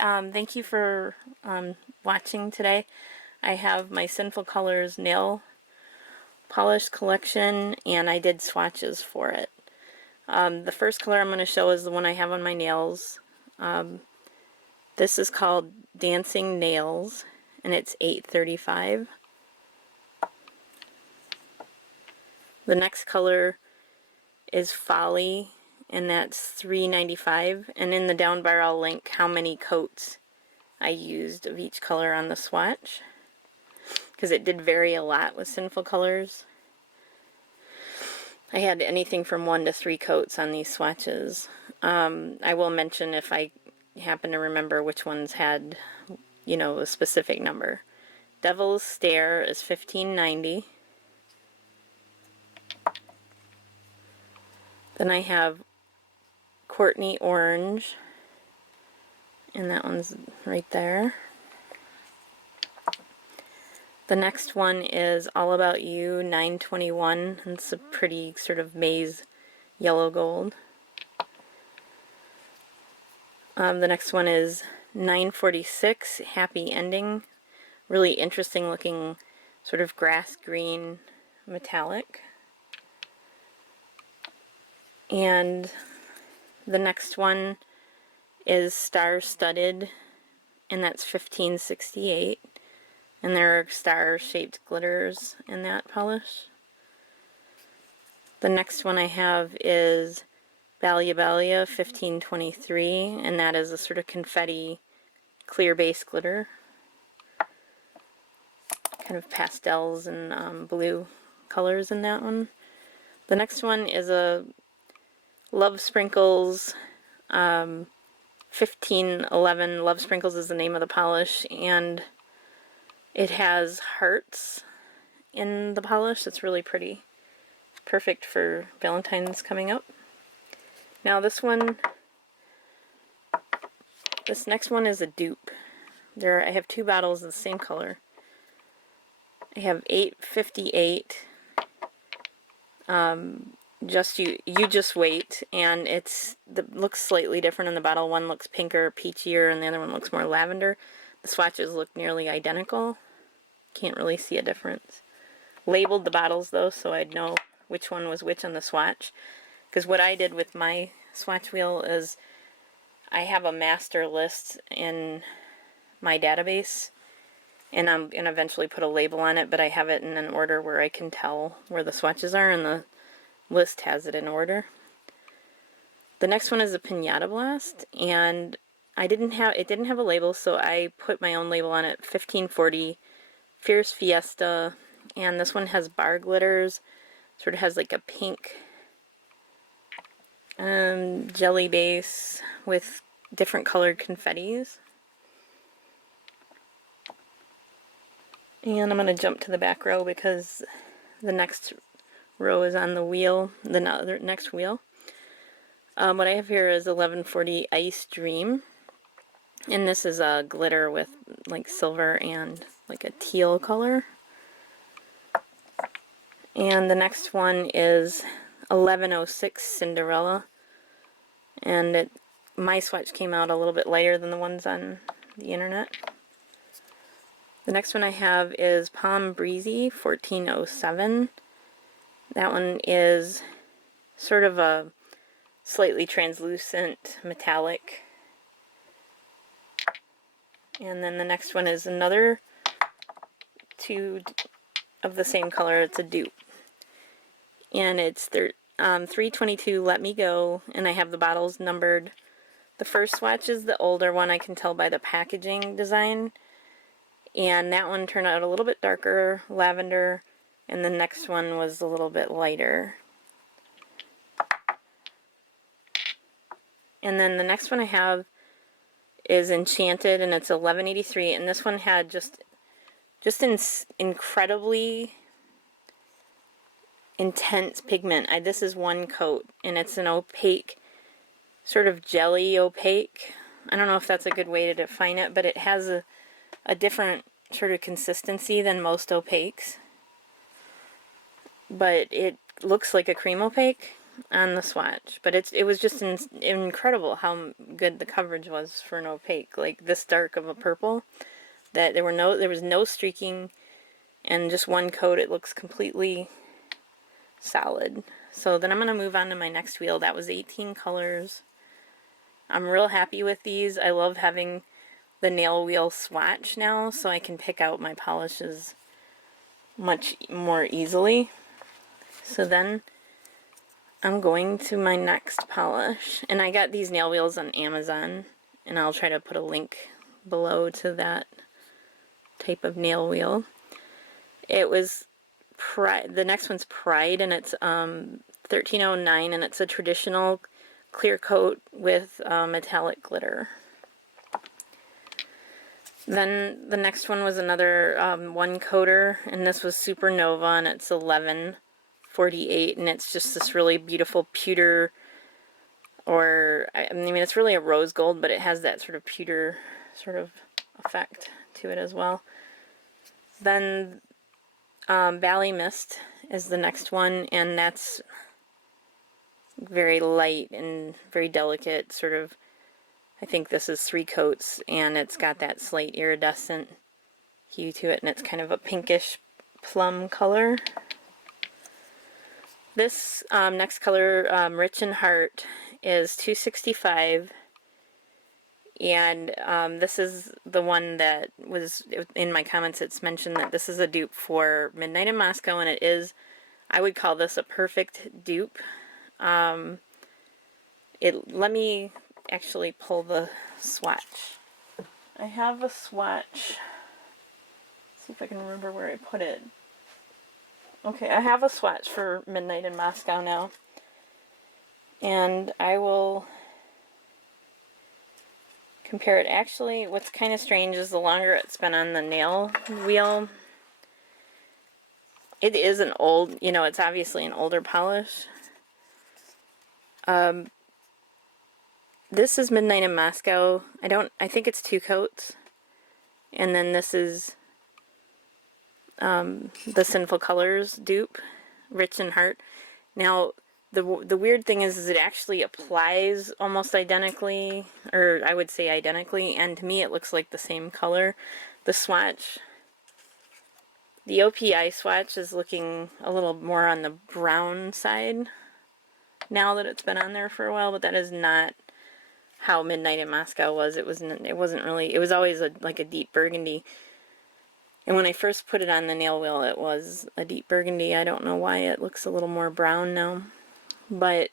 Thank you for watching today. I have my Sinful Colors nail polish collection, and I did swatches for it. The first color I'm going to show is the one I have on my nails. This is called Dancing Nails, and it's $8.35. The next color is Folly, and that's $3.95. And in the down bar I'll link how many coats I used of each color on the swatch, because it did vary a lot with Sinful Colors. I had anything from 1 to 3 coats on these swatches. I will mention if I happen to remember which ones had, you know, a specific number. Devil's Stare is $15.90. Then I have Courtney Orange, and that one's right there. The next one is All About You, $9.21, and it's a pretty sort of maize yellow gold. The next one is $9.46, Happy Ending, really interesting looking sort of grass green metallic. And the next one is Star Studded, and that's $15.68. And there are star-shaped glitters in that polish. The next one I have is Baila, $15.23, and that is a sort of confetti clear base glitter. Kind of pastels and blue colors in that one. The next one is a Love Sprinkles, $15.11. Love Sprinkles is the name of the polish, and it has hearts in the polish. It's really pretty. Perfect for Valentine's coming up. Now this next one is a dupe. I have 2 bottles of the same color. I have $8.58. You just wait, and looks slightly different in the bottle. One looks pinker, peachier, and the other one looks more lavender. The swatches look nearly identical. Can't really see a difference. Labeled the bottles though, so I'd know which one was which on the swatch. Because what I did with my swatch wheel is I have a master list in my database, and I'm going to eventually put a label on it, but I have it in an order where I can tell where the swatches are, and the list has it in order. The next one is a Pinata Blast, and it didn't have a label, so I put my own label on it. $15.40, Fierce Fiesta, and this one has bar glitters. Sort of has like a pink jelly base with different colored confettis. And I'm going to jump to the back row because the next row is on the wheel, the next wheel. What I have here is 1140 Ice Dream, and this is a glitter with like silver and like a teal color. And the next one is 1106 Cinderella, and my swatch came out a little bit lighter than the ones on the internet. The next one I have is Palm Breezy, 1407. That one is sort of a slightly translucent metallic. And then the next one is another 2 of the same color. It's a dupe. And it's 322 Let Me Go, and I have the bottles numbered. The first swatch is the older one, I can tell by the packaging design. And that one turned out a little bit darker, lavender, and the next one was a little bit lighter. And then the next one I have is Enchanted, and it's 1183, and this one had just incredibly intense pigment. This is 1 coat, and it's an opaque, sort of jelly opaque. I don't know if that's a good way to define it, but it has a different sort of consistency than most opaques. But it looks like a cream opaque, on the swatch, but it was just incredible how good the coverage was for an opaque, like this dark of a purple, that there was no streaking, and just one coat it looks completely solid. So then I'm going to move on to my next wheel. That was 18 colors. I'm real happy with these. I love having the nail wheel swatch now, so I can pick out my polishes much more easily. So then I'm going to my next polish, and I got these nail wheels on Amazon, and I'll try to put a link below to that type of nail wheel. It was the next one's Pride, and it's 1309, and it's a traditional clear coat with metallic glitter. Then the next one was another one coater, and this was Supernova, and it's 1148, and it's just this really beautiful pewter, or I mean it's really a rose gold, but it has that sort of pewter sort of effect to it as well. Then Bali Mist is the next one, and that's very light and very delicate, sort of, I think this is 3 coats, and it's got that slight iridescent hue to it, and it's kind of a pinkish plum color. This next color, Rich in Heart, is 265, and this is the one that was, in my comments it's mentioned that this is a dupe for Midnight in Moscow, and it is, I would call this a perfect dupe. Let me actually pull the swatch. I have a swatch. See if I can remember where I put it. Okay, I have a swatch for Midnight in Moscow now, and I will compare it. Actually, what's kind of strange is the longer it's been on the nail wheel, it is an old, you know, it's obviously an older polish. This is Midnight in Moscow. I think it's 2 coats. And then this is the Sinful Colors dupe, Rich in Heart. Now, the weird thing is it actually applies almost identically, or I would say identically, and to me it looks like the same color. The swatch, the OPI swatch is looking a little more on the brown side now that it's been on there for a while, but that is not how Midnight in Moscow was. It wasn't really, it was always like a deep burgundy. And when I first put it on the nail wheel, it was a deep burgundy. I don't know why it looks a little more brown now. But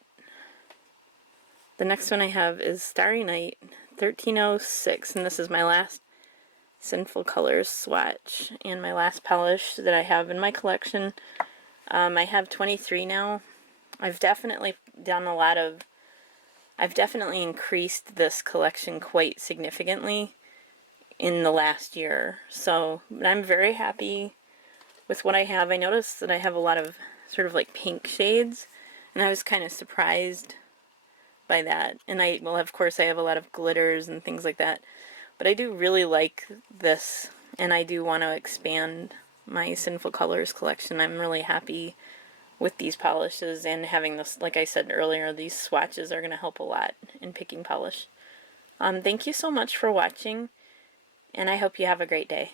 the next one I have is Starry Night, 1306, and this is my last Sinful Colors swatch and my last polish that I have in my collection. I have 23 now. I've definitely increased this collection quite significantly in the last year. So I'm very happy with what I have. I noticed that I have a lot of sort of like pink shades, and I was kind of surprised by that. And well, of course I have a lot of glitters and things like that. But I do really like this, and I do want to expand my Sinful Colors collection. I'm really happy with these polishes, and having this, like I said earlier, these swatches are going to help a lot in picking polish. Thank you so much for watching, and I hope you have a great day.